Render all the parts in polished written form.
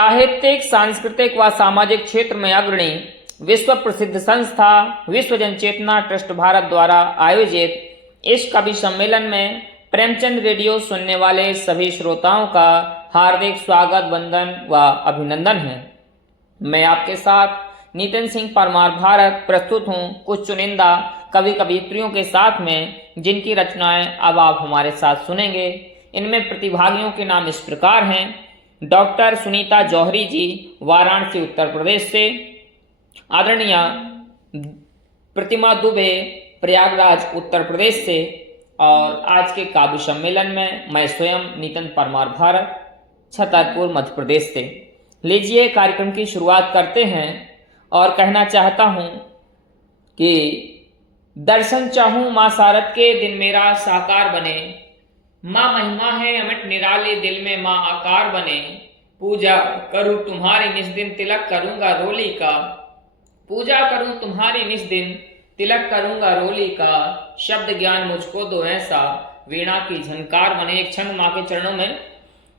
साहित्यिक, सांस्कृतिक व सामाजिक क्षेत्र में अग्रणी विश्व प्रसिद्ध संस्था विश्व जन चेतना ट्रस्ट भारत द्वारा आयोजित इस कवि सम्मेलन में प्रेमचंद रेडियो सुनने वाले सभी श्रोताओं का हार्दिक स्वागत, वंदन व अभिनंदन है। मैं आपके साथ नितिन सिंह परमार भारत प्रस्तुत हूँ कुछ चुनिंदा कवि कवियत्रियों के साथ में, जिनकी रचनाएं अब आप हमारे साथ सुनेंगे। इनमें प्रतिभागियों के नाम इस प्रकार हैं: डॉक्टर सुनीता जौहरी जी, वाराणसी उत्तर प्रदेश से; आदरणीय प्रतिमा दुबे, प्रयागराज उत्तर प्रदेश से; और आज के काव्य सम्मेलन में मैं स्वयं नितिन परमार भारत, छतरपुर मध्य प्रदेश से। लीजिए कार्यक्रम की शुरुआत करते हैं और कहना चाहता हूँ कि दर्शन चाहूँ माँ शारद के, दिन मेरा साकार बने। माँ महिमा है अमिट निराली, दिल में माँ आकार बने। पूजा करूँ तुम्हारी निस दिन, तिलक करूँगा रोली का। पूजा करूँ तुम्हारी निस दिन, तिलक करूँगा रोली का। शब्द ज्ञान मुझको दो ऐसा, वीणा की झनकार बने। एक क्षण माँ के चरणों में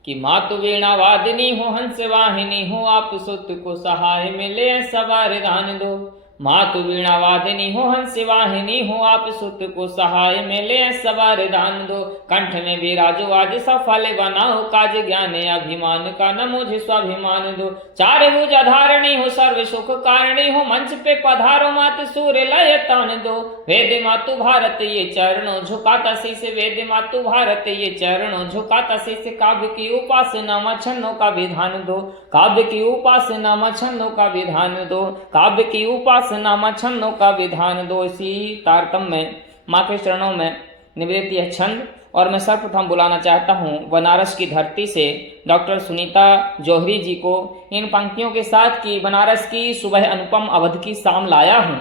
कि माँ तो वीणा वादिनी हो, हंस वाहिनी हो, आप सुत को सहाय मिले सवार दान दो। माँ तो वीणा वादिनी हो, हंस वाहिनी हो, आप सुत को सहाय मिले सवार दान दो। कंठ में विराजो आज सफल बनाओ, काज ज्ञान अभिमान का न मुझे स्वाभिमान दो। चार भुज धारणी हो, सर्व सुख कारणी हो, मंच पे पधारो मात सूर्य लय तान दो। वेद मातु भारत ये चरणों झुकाता शीस, वेद मातु भारत ये चरणों झुकाता शीस। काव्य की उपासना में छन्नों का विधान दो, काव्य की उपासना में छन्नों का विधान दो, काव्य की उपासना में छन्नों का विधान दो। इसी तारतम्य में माँ के चरणों में निवेदित यह छंद, और मैं सर्वप्रथम बुलाना चाहता हूँ बनारस की धरती से डॉक्टर सुनीता जौहरी जी को, इन पंक्तियों के साथ कि बनारस की सुबह अनुपम अवध की शाम लाया हूँ।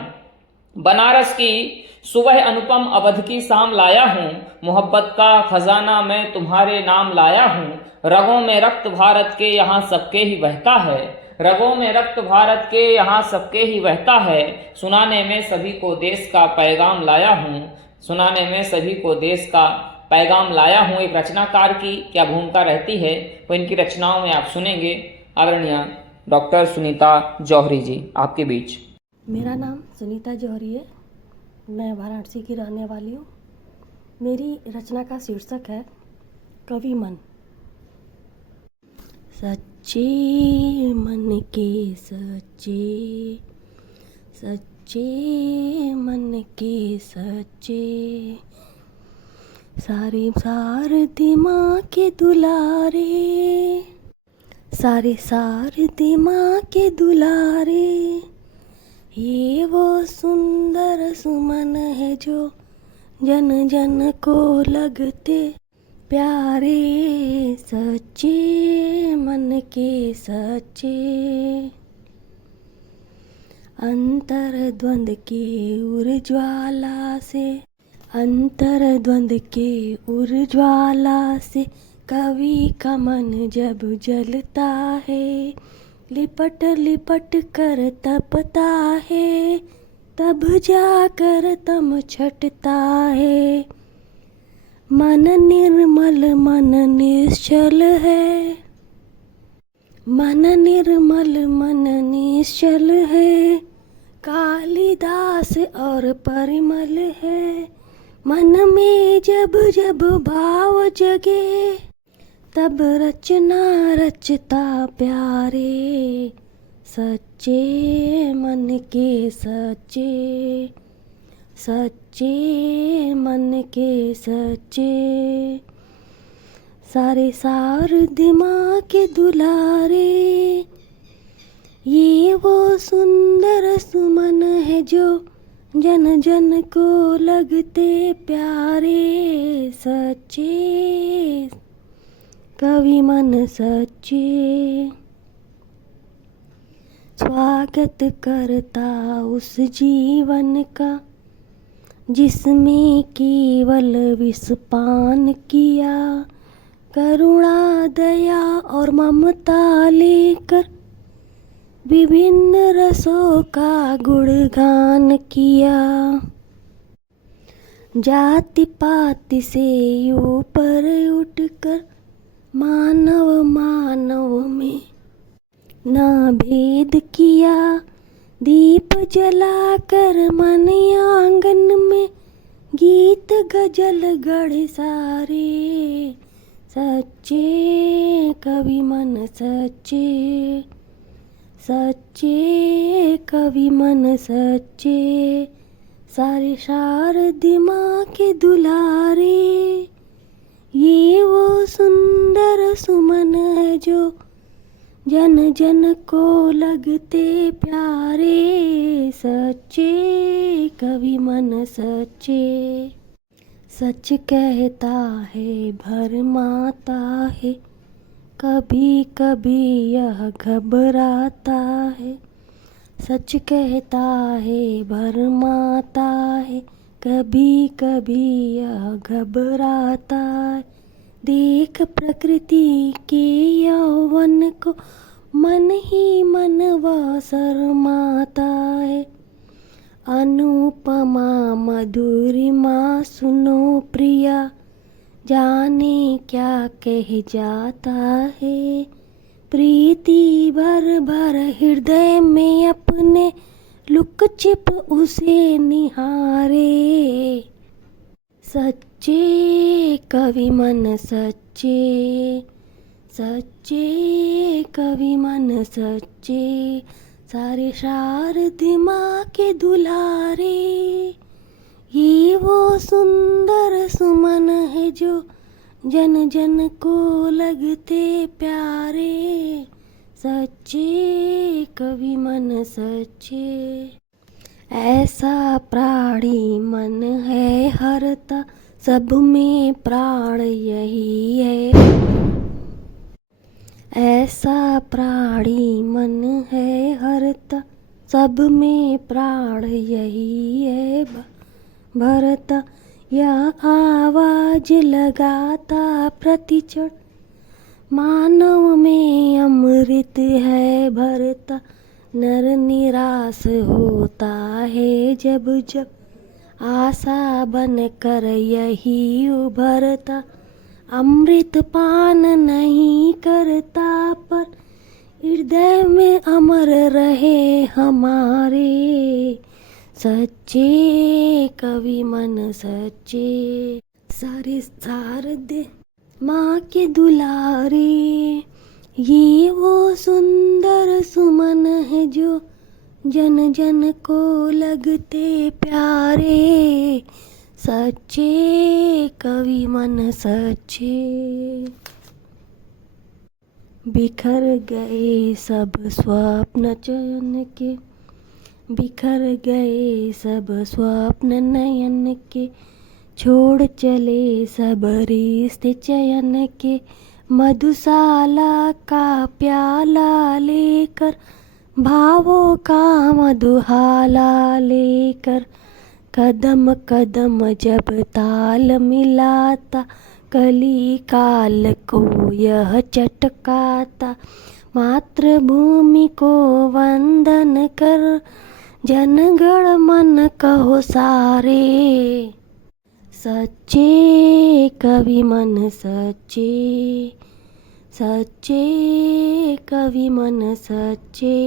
बनारस की सुबह अनुपम अवध की शाम लाया हूँ, मोहब्बत का खजाना मैं तुम्हारे नाम लाया हूँ। रगों में रक्त भारत के यहाँ सबके ही बहता है, रगों में रक्त भारत के यहाँ सबके ही बहता है। सुनाने में सभी को देश का पैगाम लाया हूँ, सुनाने में सभी को देश का पैगाम लाया हूँ। एक रचनाकार की क्या भूमिका रहती है वो इनकी रचनाओं में आप सुनेंगे। आदरणीय डॉक्टर सुनीता जौहरी जी, आपके बीच। मेरा नाम सुनीता जौहरी है, मैं वाराणसी की रहने वाली हूँ। मेरी रचना का शीर्षक है कवि मन। सच्चे मन के सच्चे, सच्चे मन के सच्चे, सारे सारथी माँ के दुलारे, सारे सारथी माँ के दुलारे। ये वो सुंदर सुमन है जो जन जन को लगते प्यारे। सच्चे मन के सच्चे, अंतर द्वंद के उर्ज्वाला से, अंतर द्वंद के उर्ज्वाला से कवि का मन जब जलता है, लिपट लिपट कर तपता है, तब जाकर तम छटता है। मन निर्मल मन निश्चल है, मन निर्मल मन निश्चल है, कालिदास और परिमल है। मन में जब जब भाव जगे, तब रचना रचता प्यारे। सच्चे मन के सच्चे, सच्चे मन के सच्चे, सारे सारथी माँ के दुलारे। ये वो सुंदर सुमन है जो जन जन को लगते प्यारे। सच्चे कवि मन सच्चे, स्वागत करता उस जीवन का जिसमें केवल विषपान किया। करुणा दया और ममता लेकर विभिन्न रसों का गुणगान किया। जाति पाति से ऊपर उठकर मानव मानव में ना भेद किया दीप जलाकर मन आंगन में गीत गजल गढ़े सारे सच्चे कवि मन सच्चे सच्चे कवि मन सच्चे सारे शारदे माँ के दुलारे ये वो सुंदर सुमन है जो जन जन को लगते प्यारे सच्चे कवि मन सच्चे सच कहता है भरमाता है कभी कभी यह घबराता है सच कहता है भरमाता है कभी कभी यह घबराता है देख प्रकृति के यौवन को मन ही मन वह शर्माता है अनुपमा मधुरिमा सुनो प्रिया जाने क्या कह जाता है प्रीति भर भर हृदय में अपने लुक छिप उसे निहारे सच्चे कवि मन सच्चे सच्चे कवि मन सच्चे सारे शारदे माँ के दुलारे ये वो सुंदर सुमन है जो जन जन को लगते प्यारे सच्चे कवि मन सच्चे ऐसा प्राणी मन है हरता सब में प्राण यही है ऐसा प्राणी मन है हरता सब में प्राण यही है भरता यह आवाज लगाता प्रतिक्षण मानव में अमृत है भरता नर निराश होता है जब जब आशा बन कर यही उभरता अमृत पान नहीं करता पर हृदय में अमर रहे हमारे सच्चे कवि मन सच्चे सारे शारदे माँ के दुलारे ये वो सुंदर सुमन है जो जन जन को लगते प्यारे सच्चे कवि मन सच्चे बिखर गए सब स्वप्न चयन के बिखर गए सब स्वप्न नयन के छोड़ चले सब रिश्ते चयन के मधुशाला का प्याला लेकर भावों का मधुहाला लेकर कदम कदम जब ताल मिलाता कली काल को यह चटकाता मातृभूमि को वंदन कर जनगण मन कहो सारे सच्चे कवि मन सच्चे सच्चे कवि मन सच्चे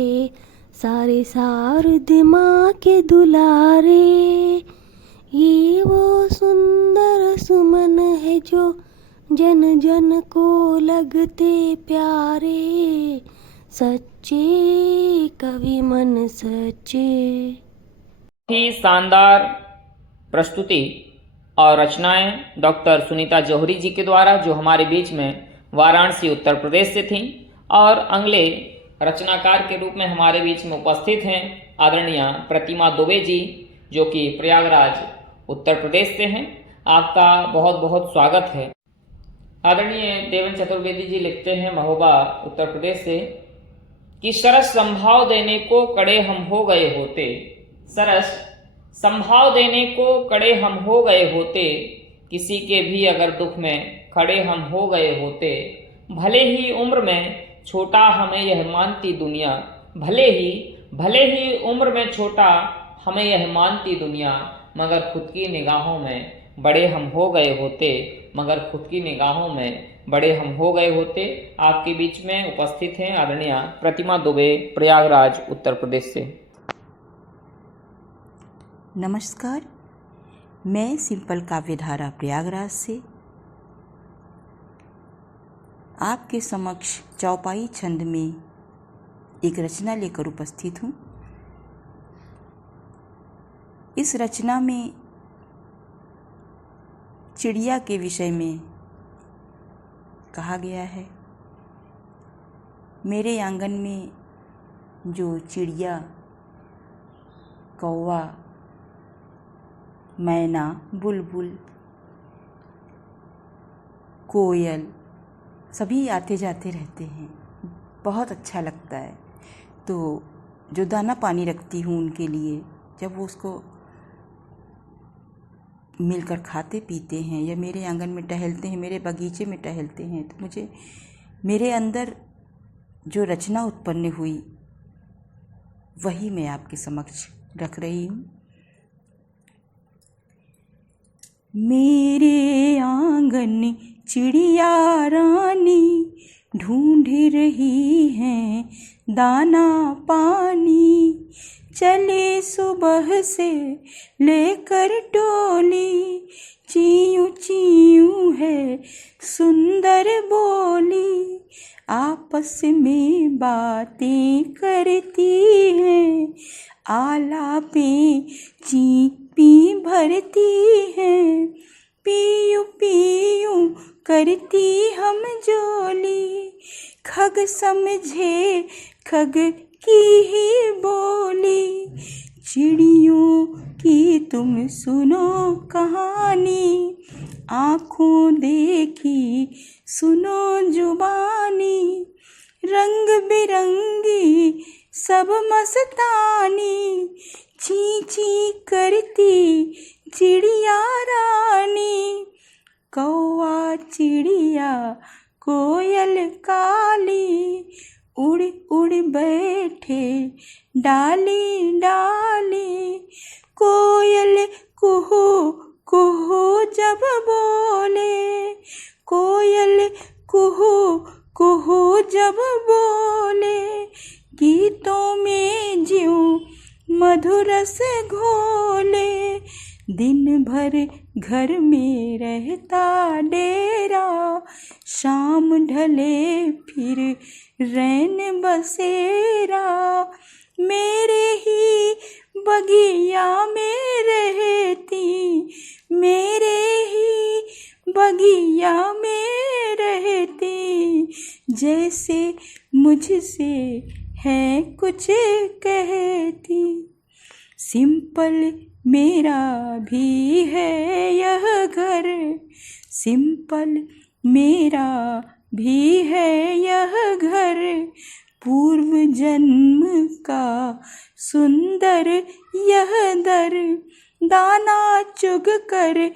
सारे शारदे माँ के दुलारे ये वो सुंदर सुमन है जो जन जन को लगते प्यारे सच्चे कवि मन सच्चे ही शानदार प्रस्तुति और रचनाएं डॉक्टर सुनीता जौहरी जी के द्वारा जो हमारे बीच में वाराणसी उत्तर प्रदेश से थीं और अगले रचनाकार के रूप में हमारे बीच में उपस्थित हैं आदरणीय प्रतिमा दुबे जी जो कि प्रयागराज उत्तर प्रदेश से हैं। आपका बहुत बहुत स्वागत है। आदरणीय देवन चतुर्वेदी जी लिखते हैं महोबा उत्तर प्रदेश से कि सरस संभाव देने को कड़े हम हो गए होते सरस संभाव देने को कड़े हम हो गए होते किसी के भी अगर दुख में खड़े हम हो गए होते भले ही उम्र में छोटा हमें यह मानती दुनिया भले ही उम्र में छोटा हमें यह मानती दुनिया मगर खुद की निगाहों में बड़े हम हो गए होते मगर खुद की निगाहों में बड़े हम हो गए होते। आपके बीच में उपस्थित हैं आदरणीय प्रतिमा दुबे, प्रयागराज उत्तर प्रदेश से। नमस्कार, मैं सिंपल काव्यधारा प्रयागराज से आपके समक्ष चौपाई छंद में एक रचना लेकर उपस्थित हूँ। इस रचना में चिड़िया के विषय में कहा गया है। मेरे आंगन में जो चिड़िया, कौवा, मैना, बुलबुल, कोयल सभी आते जाते रहते हैं, बहुत अच्छा लगता है। तो जो दाना पानी रखती हूँ उनके लिए, जब वो उसको मिलकर खाते पीते हैं या मेरे आंगन में टहलते हैं, मेरे बगीचे में टहलते हैं, तो मुझे मेरे अंदर जो रचना उत्पन्न हुई वही मैं आपके समक्ष रख रही हूँ। मेरे आंगन चिड़िया रानी ढूंढ रही हैं दाना पानी, चले सुबह से लेकर टोली, चीयूं चीयूं है सुंदर बोली, आपस में बातें करती हैं, आलापें चीपी भरती हैं, पीयू पीयू करती हम जोली, खग समझे खग की ही बोली, चिड़ियों की तुम सुनो कहानी, आँखों देखी सुनो जुबानी, रंग बिरंगी सब मस्तानी, ची ची करती चिड़िया रानी, कौवा चिड़िया कोयल काली, उड़ उड़ बैठे डाली डाली, कोयल कुहू कुहू जब बोले, कोयल कुहू कुहू जब बोले, गीतों में ज्यों मधुरस घोले, दिन भर घर में रहता डेरा, शाम ढले फिर रैन बसेरा, मेरे ही बगिया में रहती, मेरे ही बगिया में रहती, जैसे मुझसे है कुछ कहती, सिंपल मेरा भी है यह घर, सिंपल मेरा भी है यह घर, पूर्व जन्म का सुंदर यह दर, दाना चुग कर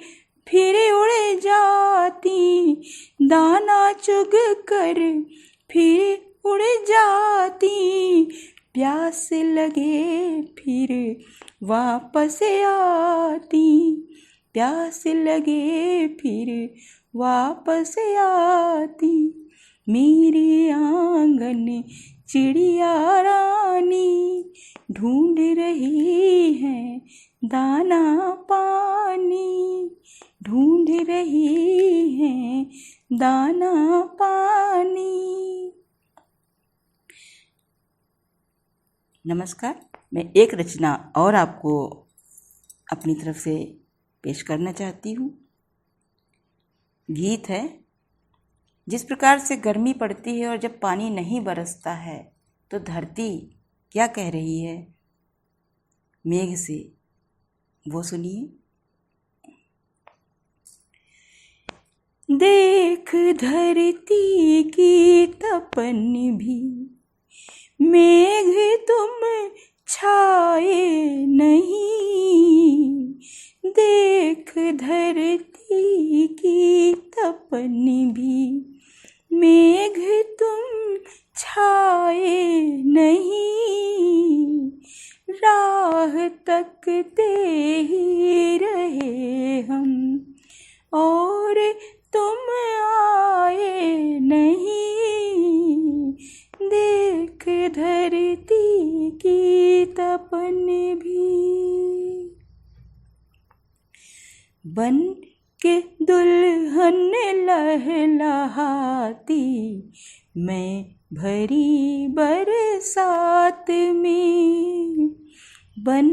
फिर उड़ जाती, दाना चुग कर फिर उड़ जाती, प्यास लगे फिर वापस आती, प्यास लगे फिर वापस आती, मेरे आंगन चिड़िया रानी ढूंढ रही है दाना पानी, ढूंढ रही है दाना पानी। नमस्कार, मैं एक रचना और आपको अपनी तरफ से पेश करना चाहती हूँ। गीत है, जिस प्रकार से गर्मी पड़ती है और जब पानी नहीं बरसता है तो धरती क्या कह रही है मेघ से, वो सुनिए। देख धरती की तपन भी, मेघ तुम छाए नहीं, देख धरती की तपन भी, मेघ तुम छाए नहीं, राह तकते ही रहे हम और तुम आए धरती की तपन भी। बन के दुल्हन लहलहाती मैं भरी बरसात में। बन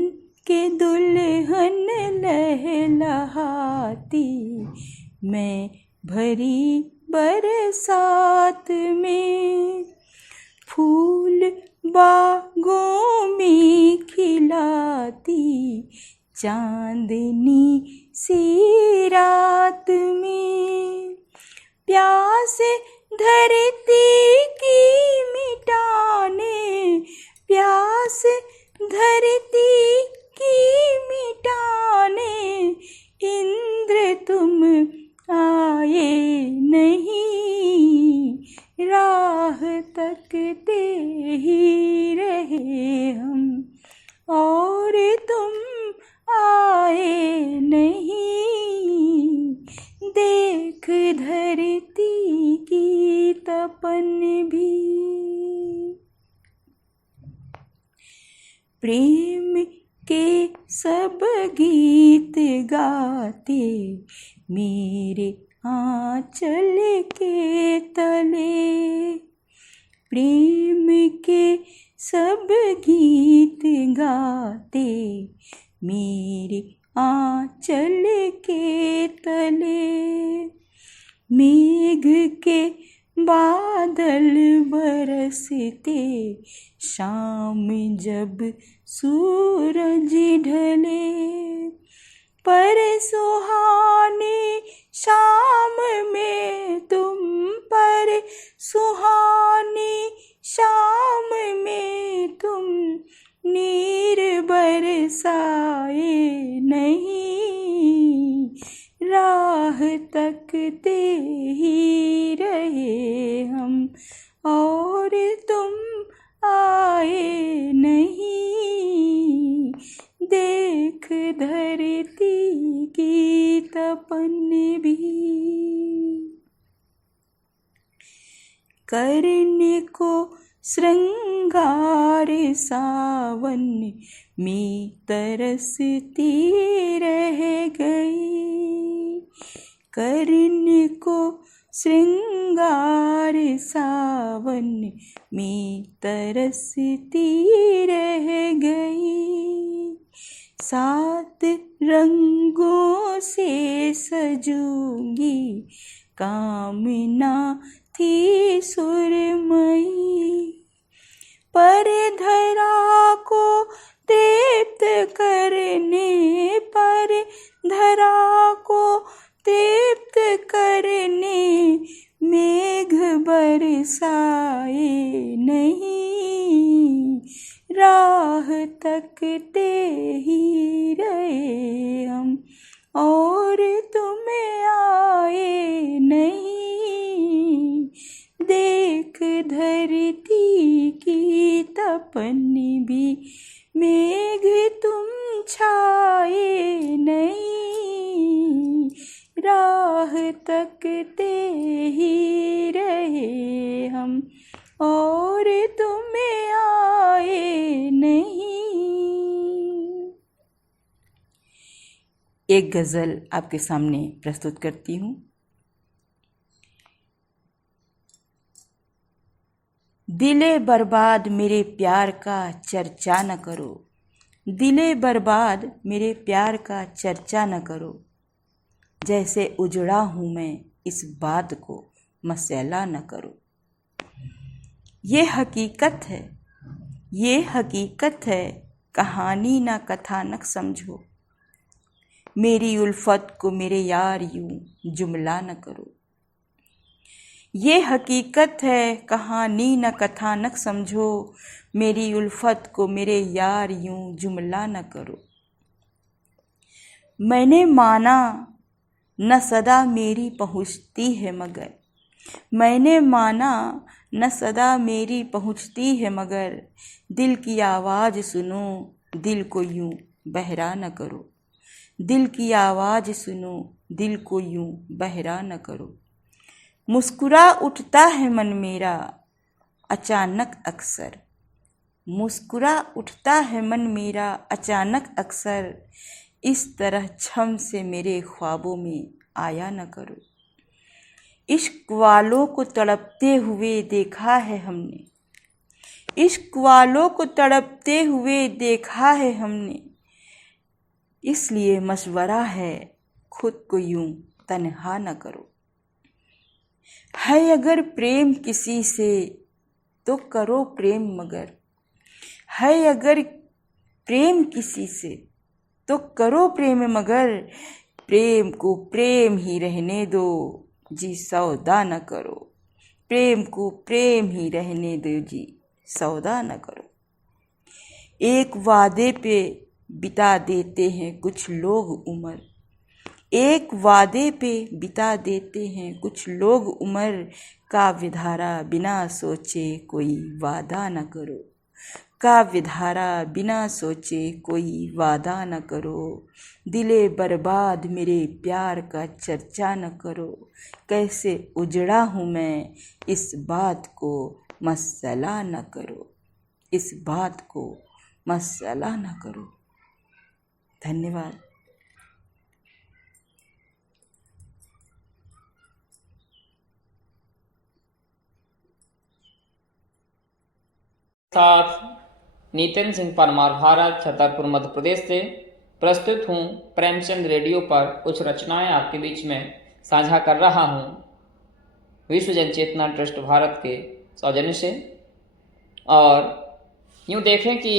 के दुल्हन लहलहाती मैं भरी बरसात में। फूल बागों में खिलाती चांदनी सी रात में। प्यास धरती की मिटाने, प्यास धरती की मिटाने इंद्र तुम आए नहीं। राह तकते ही रहे हम और तुम आए नहीं। देख धरती की तपन भी। प्रेम के सब गीत गाते मेरे आंचल के तले। प्रेम के सब गीत गाते मेरे आंचल के तले। मेघ के बादल बरसते शाम जब सूरज ढले। पर सुहानी शाम में तुम, पर सुहानी शाम में तुम नीर बरसाए नहीं। राह तकते ही रहे हम और तुम आए नहीं। देख धरती की तपन भी। करने को श्रृंगार सावन में तरसती रह गई। करने को श्रृंगार सावन में तरसती रह गई। 7 रंगों से सजूंगी कामना थी सुरमई। पर धरा को तृप्त करने, पर धरा को तृप्त करने मेघ बरसाए नहीं। राह तकते ही रहे हम और तुम आए नहीं। देख धरती की तपन भी। मेघ तुम छाए नहीं। राह तकते ही रहे हम और तुम आए नहीं। एक गज़ल आपके सामने प्रस्तुत करती हूँ। दिले बर्बाद मेरे प्यार का चर्चा न करो। दिले बर्बाद मेरे प्यार का चर्चा न करो। जैसे उजड़ा हूँ मैं इस बात को मसला न करो। ये हकीकत है, ये हकीकत है, कहानी ना कथानक समझो। मेरी उल्फत को मेरे यार यूं जुमला न करो। ये हकीकत है, कहानी न कथानक समझो। मेरी उल्फत को मेरे यार यूं जुमला न करो। मैंने माना न सदा मेरी पहुँचती है मगर। मैंने माना न सदा मेरी पहुँचती है मगर। दिल की आवाज़ सुनो, दिल को यूं बहरा न करो। दिल की आवाज़ सुनो, दिल को यूं बहरा न करो। मुस्कुरा उठता है मन मेरा अचानक अक्सर। मुस्कुरा उठता है मन मेरा अचानक अक्सर, इस तरह छम से मेरे ख्वाबों में आया न करो। इश्क वालों को तड़पते हुए देखा है हमने, इश्क वालों को तड़पते हुए देखा है हमने, इसलिए मशवरा है खुद को यूं तन्हा न करो। है अगर प्रेम किसी से तो करो प्रेम, मगर है अगर प्रेम किसी से तो करो प्रेम, मगर प्रेम को प्रेम ही रहने दो जी, सौदा न करो। प्रेम को प्रेम ही रहने दो जी, सौदा न करो। एक वादे पे बिता देते हैं कुछ लोग उम्र, एक वादे पे बिता देते हैं कुछ लोग उम्र, काव्य धारा बिना सोचे कोई वादा न करो। काव्य धारा बिना सोचे कोई वादा न करो। दिले बर्बाद मेरे प्यार का चर्चा न करो। कैसे उजड़ा हूँ मैं, इस बात को मसला न करो, इस बात को मसला न करो। धन्यवाद। साथ नितिन सिंह परमार, भारत, छतरपुर, मध्य प्रदेश से प्रस्तुत हूँ। प्रेमचंद रेडियो पर कुछ रचनाएं आपके बीच में साझा कर रहा हूँ विश्व जन चेतना ट्रस्ट भारत के सौजन्य से। और यूँ देखें कि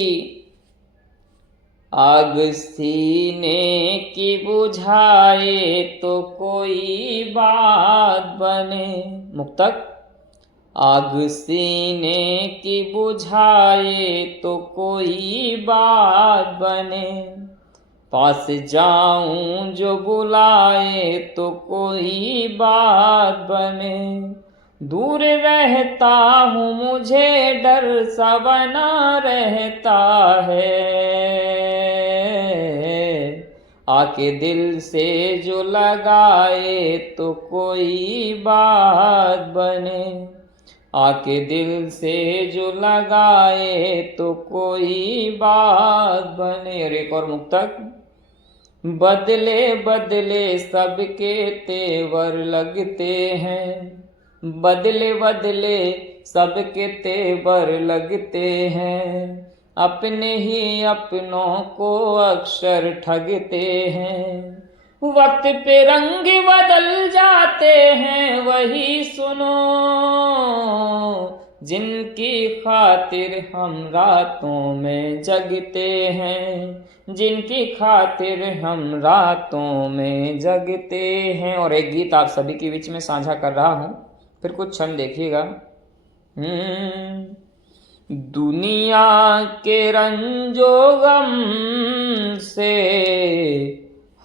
आग सीने की बुझाए तो कोई बात बने। मुक्तक। आग सीने की बुझाए तो कोई बात बने, पास जाऊं जो बुलाए तो कोई बात बने। दूर रहता हूँ मुझे डर सा बना रहता है, आके दिल से जो लगाए तो कोई बात बने। आके दिल से जो लगाए तो कोई बात बने। और एक और मुक्तक। बदले बदले सबके तेवर लगते हैं, बदले बदले सबके तेवर लगते हैं, अपने ही अपनों को अक्सर ठगते हैं। वक्त पे रंग बदल जाते हैं वही सुनो, जिनकी खातिर हम रातों में जगते हैं, जिनकी खातिर हम रातों में जगते हैं। और एक गीत आप सभी के बीच में साझा कर रहा हूँ, फिर कुछ क्षण देखिएगा। दुनिया के रंजो गम से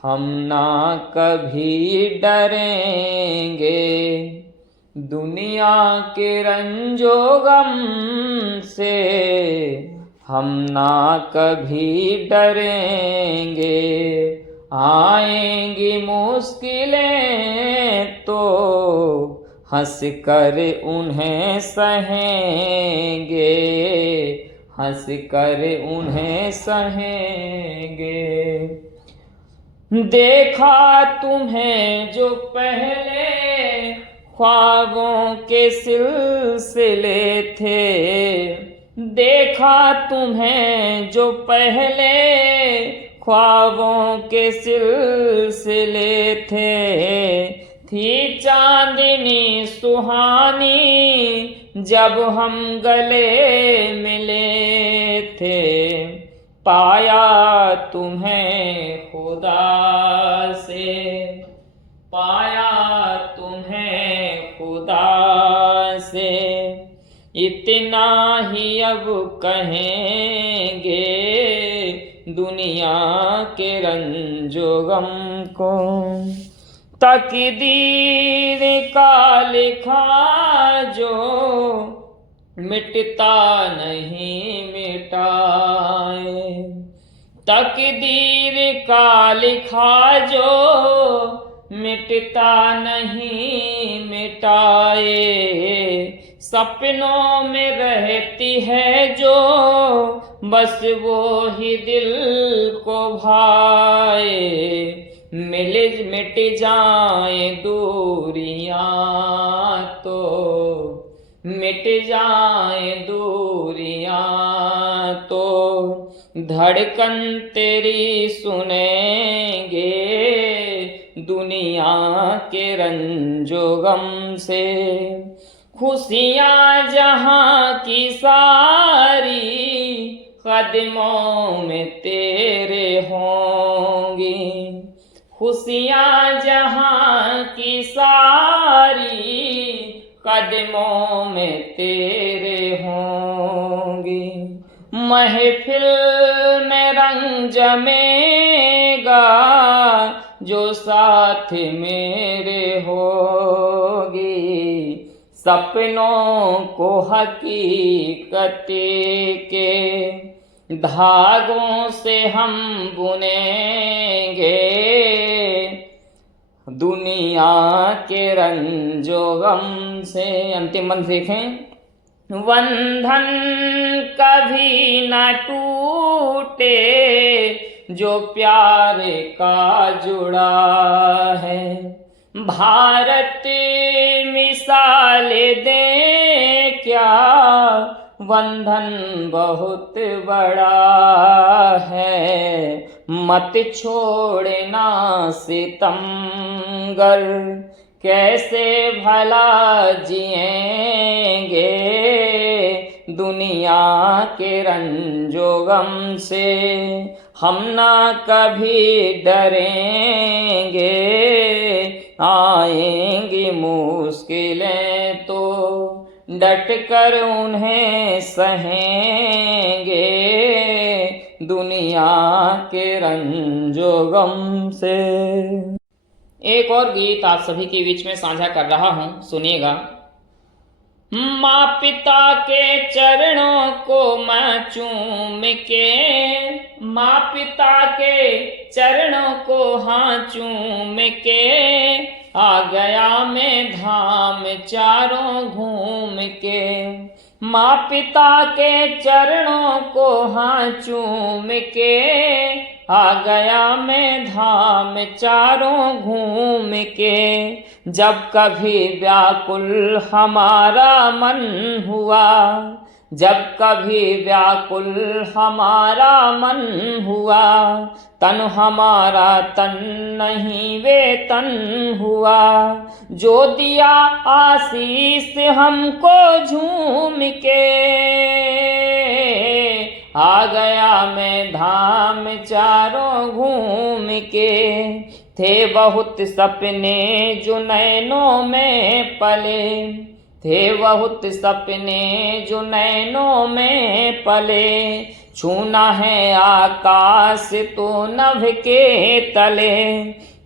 हम ना कभी डरेंगे, दुनिया के रंजो गम से हम ना कभी डरेंगे। आएंगी मुश्किलें तो हंस कर उन्हें सहेंगे, हंस कर उन्हें सहेंगे। देखा तुम्हें जो पहले ख्वाबों के सिलसिले थे, देखा तुम्हें जो पहले ख्वाबों के सिलसिले थे। थी चांदनी सुहानी जब हम गले मिले थे, पाया तुम्हें खुदा से, पाया तुम्हें खुदा से। इतना ही अब कहेंगे दुनिया के रंजो गम को। तकदीर का लिखा जो मिटता नहीं मिटाए, तकदीर का लिखा जो मिटता नहीं मिटाए। सपनों में रहती है जो, बस वो ही दिल को भाए। मिट जाए दूरियां तो, मिट जाए दूरियां तो, धड़कन तेरी सुनेंगे दुनिया के रंजो गम से। खुशियाँ जहाँ की सारी कदमों में तेरे होंगी। खुशियाँ जहाँ की सारी कदमों में तेरे होंगी। महफिल में रंग जमेगा जो साथ मेरे होगी। सपनों को हकीकत के धागों से हम बुनेंगे दुनिया के रंजो गम से। अंतिम मंत्र देखें। बंधन कभी न टूटे जो प्यार का जुड़ा है। भारत मिसाल दे क्या, बंधन बहुत बड़ा है। मत छोड़ना सितमगर, कैसे भला जिएंगे दुनिया के रंजो गम से। हम ना कभी डरेंगे, आएंगी मुश्किलें तो डट कर उन्हें सहेंगे दुनिया के रंजो गम से। एक और गीत आप सभी के बीच में साझा कर रहा हूँ, सुनिएगा। माँ पिता के चरणों को मैं चूम के, माँ पिता के चरणों को हाँ चूम के, आ गया मैं धाम चारों घूम के। माँ पिता के चरणों को हाँ चूम के, आ गया मैं धाम चारों घूम के। जब कभी व्याकुल हमारा मन हुआ, जब कभी व्याकुल हमारा मन हुआ, तन हमारा तन नहीं वे तन हुआ। जो दिया आशीष हमको झूम के, आ गया मैं धाम चारों घूम के। थे बहुत सपने जो नैनों में पले, थे बहुत सपने जो नैनों में पले। छूना है आकाश तो नभ के तले,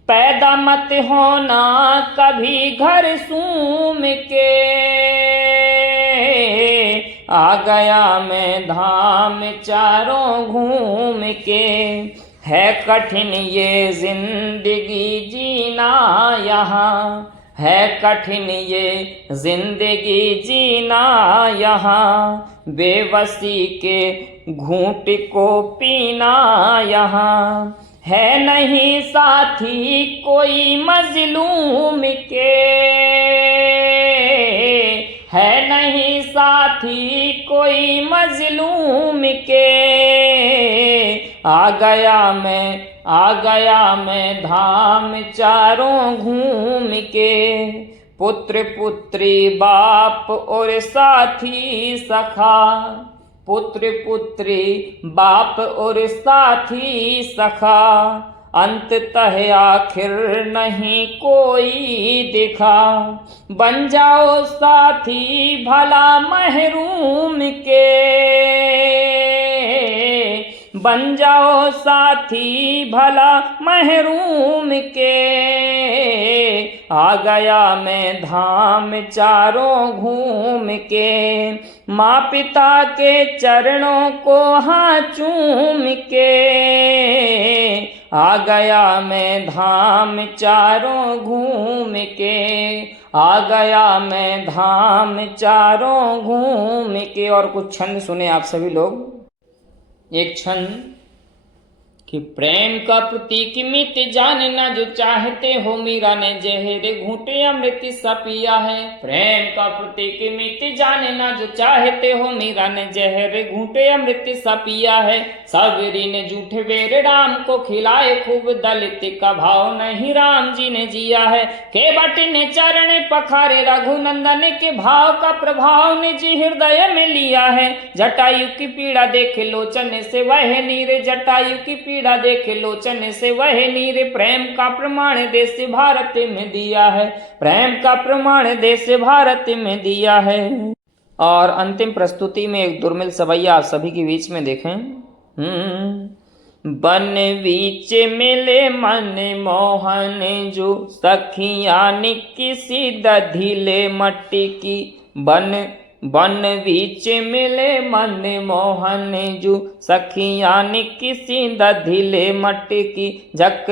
पैदा मत होना कभी घर सूम के। आ गया मैं धाम चारों घूम के। है कठिन ये जिंदगी जीना यहाँ, है कठिन ये जिंदगी जीना यहाँ। बेबसी के घूंट को पीना यहाँ। है नहीं साथी कोई मजलूम के, है नहीं साथी कोई मजलूम के। आ गया मैं धाम चारों घूम के। पुत्र पुत्री बाप और साथी सखा, पुत्र पुत्री बाप और साथी सखा। अंततः आखिर नहीं कोई दिखा। बन जाओ साथी भला महरूम के, बन जाओ साथी भला महरूम के। आ गया मैं धाम चारों घूम के। माँ पिता के चरणों को हाँ चूम के, आ गया मैं धाम चारों घूम के, आ गया मैं धाम चारों घूम के। और कुछ छंद सुने आप सभी लोग। एक छंद कि प्रेम का प्रतीक मित जानना जो चाहते हो, मीरा ने जहर घूंटे अमृत सा पिया है। प्रेम का प्रतीक मित जानना जो चाहते हो, मीरा ने जहर घूंटे अमृत सा पिया है। सावरी ने झूठे बेर राम को खिलाए खूब, दलित का भाव नहीं राम जी ने जिया है। के बट ने चरण पखारे रघुनंदन के, भाव का प्रभाव ने जी हृदय में लिया है। जटायु की पीड़ा देख लोचन से वह नीर, जटायु की पीड़ा देख लोचन से वह नीर। प्रेम का प्रमाण देश भारत में दिया है, प्रेम का प्रमाण देश भारत में दिया है। और अंतिम प्रस्तुति में एक दुर्मिल सवैया आप सभी के बीच में देखें। बन बीच मिले मन मोहन जो, सखियान किसी दधिले मट्टी की। बन बीच मिले मन मोहन जो, सखियान किसी दधिले मट्टी की। झक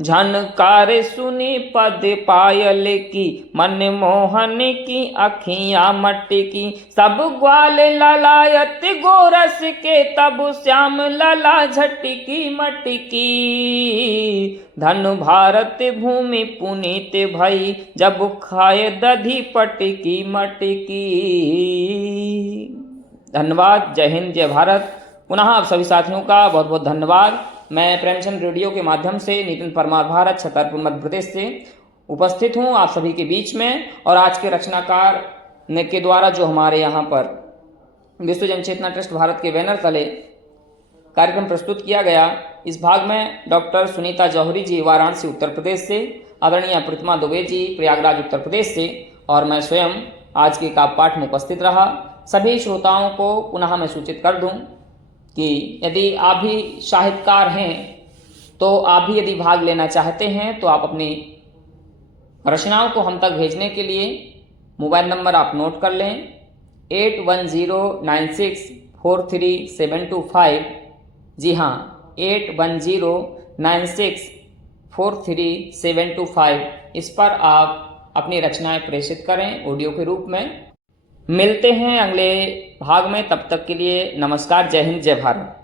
झनकार सुनी पद पायल की, मन मोहन की अखियां मट्टी की। सब ग्वाल ललायत गोरस के, तब श्याम लला झटकी मटकी। धन भारत भूमि पुनीत भई, जब खाए दधी पटकी मटकी। धन्यवाद। जय हिंद, जय भारत। पुनः आप सभी साथियों का बहुत बहुत धन्यवाद। मैं प्रेमचंद रेडियो के माध्यम से नितिन परमार भारत छतरपुर मध्य प्रदेश से उपस्थित हूँ आप सभी के बीच में। और आज के रचनाकार ने के द्वारा जो हमारे यहाँ पर विश्व जन चेतना ट्रस्ट भारत के बैनर तले कार्यक्रम प्रस्तुत किया गया, इस भाग में डॉक्टर सुनीता जौहरी जी वाराणसी उत्तर प्रदेश से, आदरणीय प्रतिमा दुबे जी प्रयागराज उत्तर प्रदेश से, और मैं स्वयं आज के काव्य पाठ में उपस्थित रहा। सभी श्रोताओं को पुनः मैं सूचित कर दूं कि यदि आप भी साहित्यकार हैं, तो आप भी यदि भाग लेना चाहते हैं, तो आप अपनी रचनाओं को हम तक भेजने के लिए मोबाइल नंबर आप नोट कर लें 8109643725। जी हाँ, 8109643725। इस पर आप अपनी रचनाएं प्रेषित करें ऑडियो के रूप में। मिलते हैं अगले भाग में, तब तक के लिए नमस्कार। जय हिंद, जय भारत।